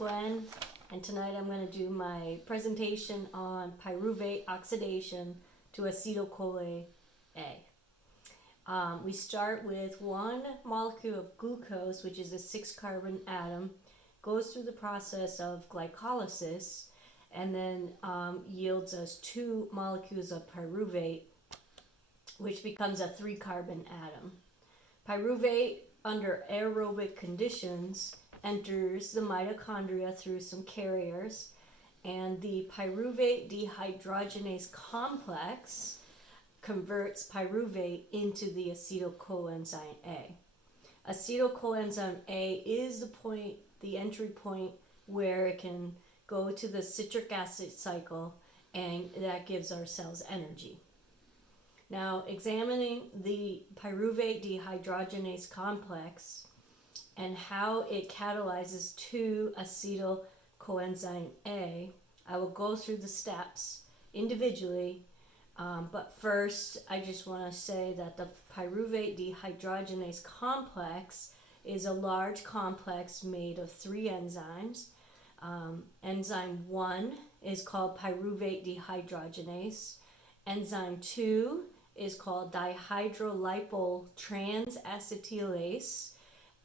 Gwen, and tonight I'm going to do my presentation on pyruvate oxidation to acetyl-CoA A. We start with one molecule of glucose, which is a 6-carbon atom, goes through the process of glycolysis, and then yields us 2 molecules of pyruvate, which becomes a 3-carbon atom. Pyruvate, under aerobic conditions, enters the mitochondria through some carriers, and the pyruvate dehydrogenase complex converts pyruvate into the acetyl coenzyme A. Acetyl coenzyme A is the entry point where it can go to the citric acid cycle, and that gives our cells energy. Now, examining the pyruvate dehydrogenase complex and how it catalyzes to acetyl coenzyme A, I will go through the steps individually, but first I just want to say that the pyruvate dehydrogenase complex is a large complex made of 3 enzymes. Enzyme 1 is called pyruvate dehydrogenase. Enzyme 2 is called dihydrolipoyl transacetylase.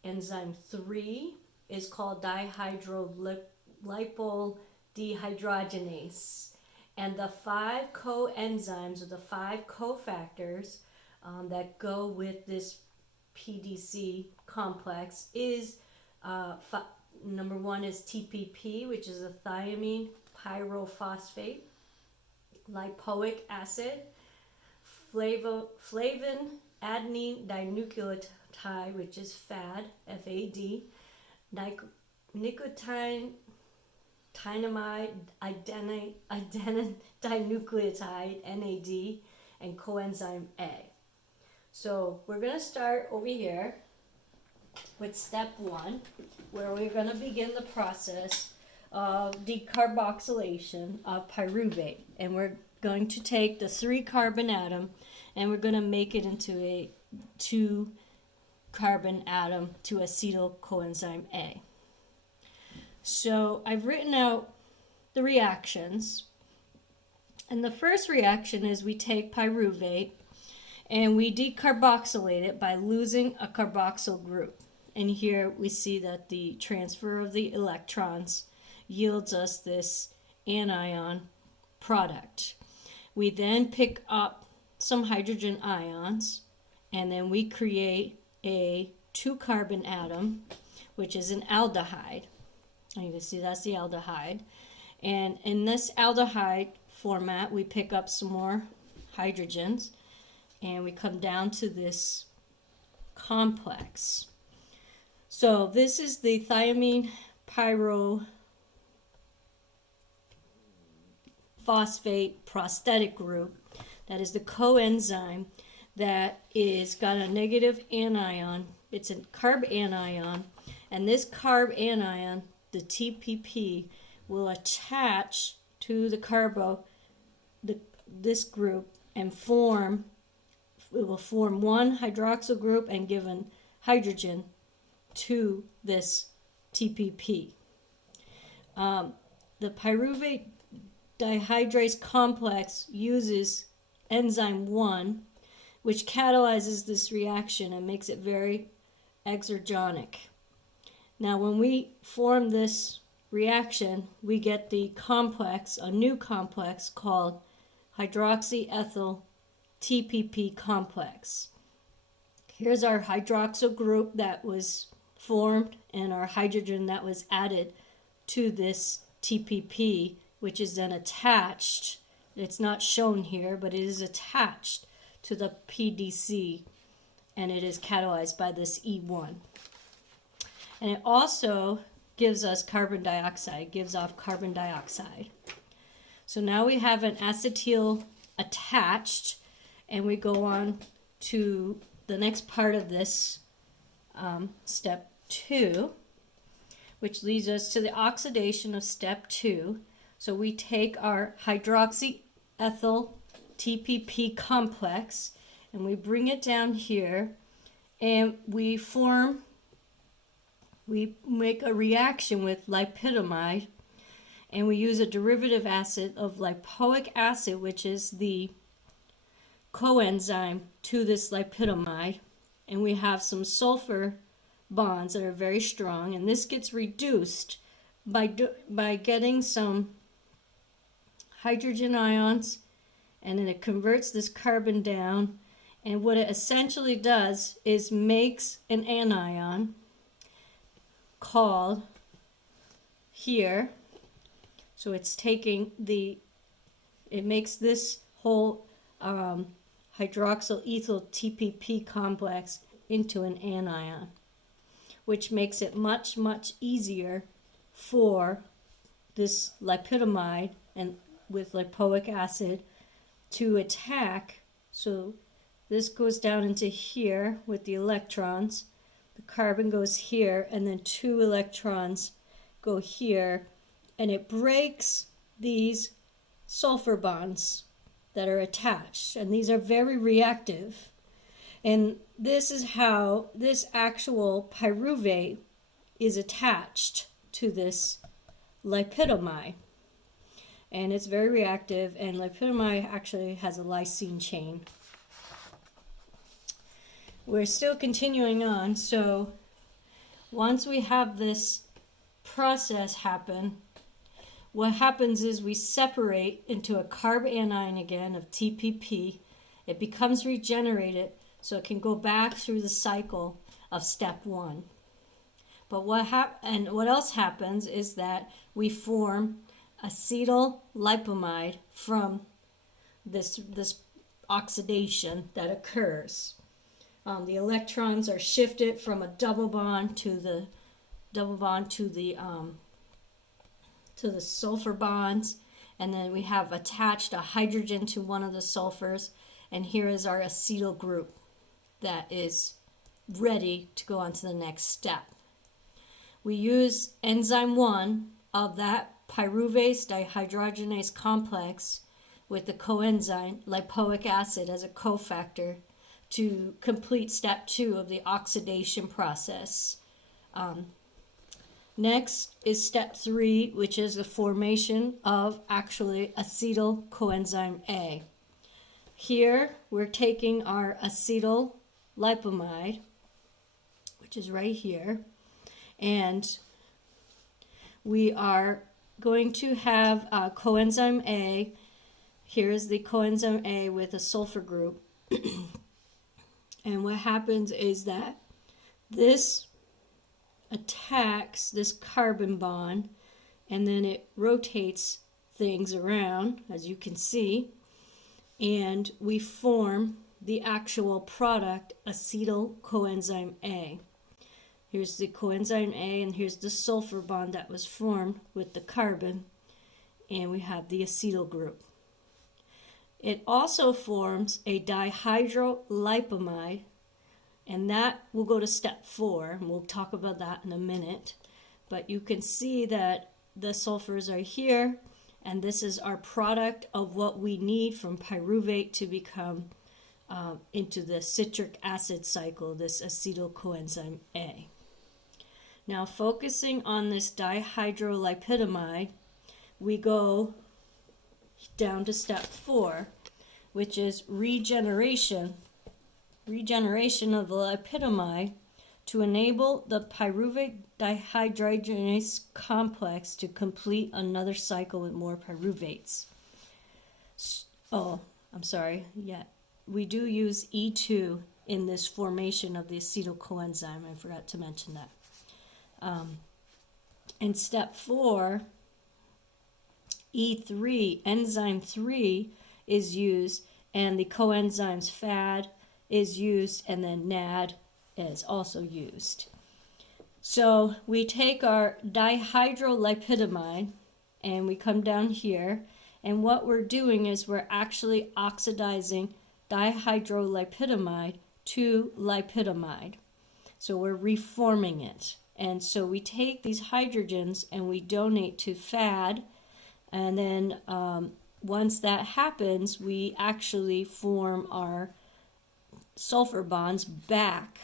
Enzyme 3 is called dihydrolipoyl dehydrogenase. And the 5 coenzymes, or the 5 cofactors that go with this PDC complex is number 1 is TPP, which is a thiamine pyrophosphate, lipoic acid, flavin adenine dinucleotide, which is FAD, F-A-D, nicotine tinamide adenine dinucleotide, NAD, and coenzyme A. So we're going to start over here with step 1, where we're going to begin the process of decarboxylation of pyruvate. And we're going to take the 3-carbon atom and we're going to make it into a 2-carbon atom to acetyl coenzyme A. So I've written out the reactions. And the first reaction is we take pyruvate and we decarboxylate it by losing a carboxyl group. And here we see that the transfer of the electrons yields us this anion product. We then pick up some hydrogen ions, and then we create a 2-carbon atom, which is an aldehyde. And you can see that's the aldehyde. And in this aldehyde format, we pick up some more hydrogens, and we come down to this complex. So this is the thiamine pyrophosphate prosthetic group. That is the coenzyme that is got a negative anion. It's a carb anion, and this carb anion, the TPP, will attach to the this group and it will form one hydroxyl group and give a hydrogen to this TPP. The pyruvate dihydrase complex uses enzyme 1, which catalyzes this reaction and makes it very exergonic. Now, when we form this reaction, we get the complex, a new complex called hydroxyethyl TPP complex. Here's our hydroxyl group that was formed and our hydrogen that was added to this TPP, which is then attached. It's not shown here, but it is attached to the PDC, and it is catalyzed by this E1. And it also gives us carbon dioxide, gives off carbon dioxide. So now we have an acetyl attached, and we go on to the next part of this step 2, which leads us to the oxidation of step 2. So we take our hydroxyethyl TPP complex and we bring it down here, and we form we make a reaction with lipidomide, and we use a derivative acid of lipoic acid, which is the coenzyme to this lipidomide, and we have some sulfur bonds that are very strong, and this gets reduced by getting some hydrogen ions, and then it converts this carbon down, and what it essentially does is makes an anion called here. So it's taking it makes this whole hydroxyl ethyl TPP complex into an anion, which makes it much, much easier for this lipidomide and with lipoic acid to attack. So this goes down into here with the electrons. The carbon goes here, and then 2 electrons go here, and it breaks these sulfur bonds that are attached, and these are very reactive. And this is how this actual pyruvate is attached to this lipidomide. And it's very reactive, and lipidomide actually has a lysine chain. We're still continuing on, so once we have this process happen, what happens is we separate into a carb anion again of TPP. It becomes regenerated, so it can go back through the cycle of step 1. But what else happens is that we form acetyl lipomide from this oxidation that occurs. The electrons are shifted from a double bond to the sulfur bonds, and then we have attached a hydrogen to one of the sulfurs, and here is our acetyl group that is ready to go on to the next step. We use enzyme 1 of that pyruvase dihydrogenase complex with the coenzyme lipoic acid as a cofactor to complete step 2 of the oxidation process. Next is step 3, which is the formation of actually acetyl coenzyme A. Here we're taking our acetyl lipomide, which is right here, and we are going to have coenzyme A. Here is the coenzyme A with a sulfur group. And what happens is that this attacks this carbon bond, and then it rotates things around, as you can see, and we form the actual product acetyl coenzyme A. Here's the coenzyme A, and here's the sulfur bond that was formed with the carbon, and we have the acetyl group. It also forms a dihydrolipomide, and that will go to step 4, and we'll talk about that in a minute. But you can see that the sulfurs are here, and this is our product of what we need from pyruvate to become into the citric acid cycle, this acetyl coenzyme A. Now, focusing on this dihydrolipidamide, we go down to step 4, which is regeneration of the lipidamide to enable the pyruvate dihydrogenase complex to complete another cycle with more pyruvates. We do use E2 in this formation of the acetyl coenzyme. I forgot to mention that. In step 4, E3, enzyme 3 is used, and the coenzymes FAD is used, and then NAD is also used. So we take our dihydrolipidamide, and we come down here, and what we're doing is we're actually oxidizing dihydrolipidamide to lipidamide. So we're reforming it. And so we take these hydrogens and we donate to FAD, and then once that happens, we actually form our sulfur bonds back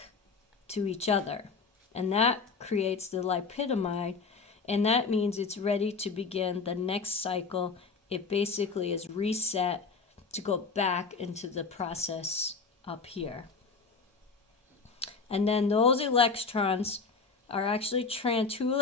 to each other. and that creates the lipidamide, and that means it's ready to begin the next cycle. It basically is reset to go back into the process up here. And then those electrons are actually two